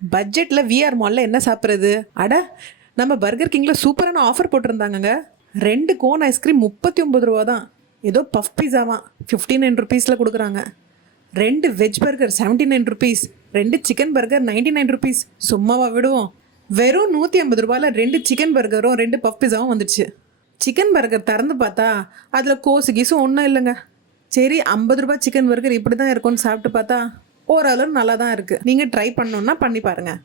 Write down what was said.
பட்ஜெட்டில் விஆர் மாலில் என்ன சாப்பிட்றது? அட, நம்ம பர்கர் கிங்கில் சூப்பரான ஆஃபர் போட்டிருந்தாங்கங்க. 2 கோன் ஐஸ்கிரீம் 39 ரூபா தான். ஏதோ பஃப் பீஸாவான் 59 ருபீஸில் கொடுக்குறாங்க. 2 veg burger 79 rupees, 2 chicken burger 99 rupees. சும்மாவா விடுவோம்? வெறும் 150 ரூபாயில் 2 சிக்கன் பர்கரும் 2 பஃப் பீஸாவும் வந்துடுச்சு. சிக்கன் பர்கர் திறந்து பார்த்தா அதில் கோசு கீசும் ஒன்றும் இல்லைங்க. சரி, 50 ரூபா சிக்கன் பர்கர் இப்படி தான் இருக்கும்னு சாப்பிட்டு பார்த்தா ஓரளவு நல்லா தான் இருக்குது. நீங்கள் ட்ரை பண்ணணுன்னா பண்ணி பாருங்கள்.